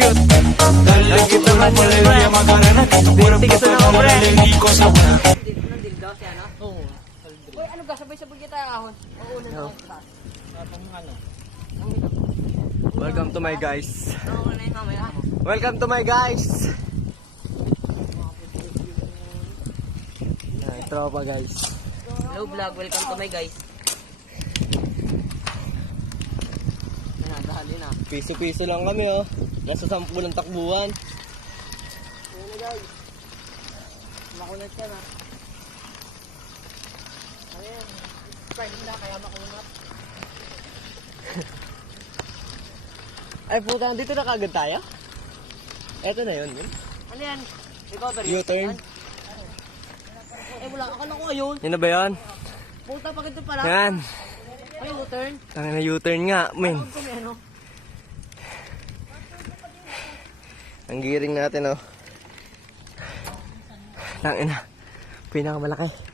cute. Nakikita mo pala yung makarana. Tingin sa ako, pre. Nandildo siya, no? Oo. Uy, ano ka? Sabay-sabay kita ahon. Mauna na ako sa Welcome to my guys. Oo, na yung mamaya. Welcome to my guys. Ay, tropa guys. Hello vlog, welcome to my guys. Dahali na. Piso-piso lang kami oh. Nasa 10 ng takbuhan. Ayan na guys. Makunat ka na. Ayan. Prime na kaya makunat. Ay puta, dito na kagad tayo? Eto na yun. Ano yan? Recovery? U-turn. Eh wala, akala ko ayun. Yun na ba yun? Puta pa ito pala. Yan. Ay, U-turn. Tangin na U-turn nga, men. Ano kung ano? Ang gearing natin oh. Tangin na. Pinakamalaki.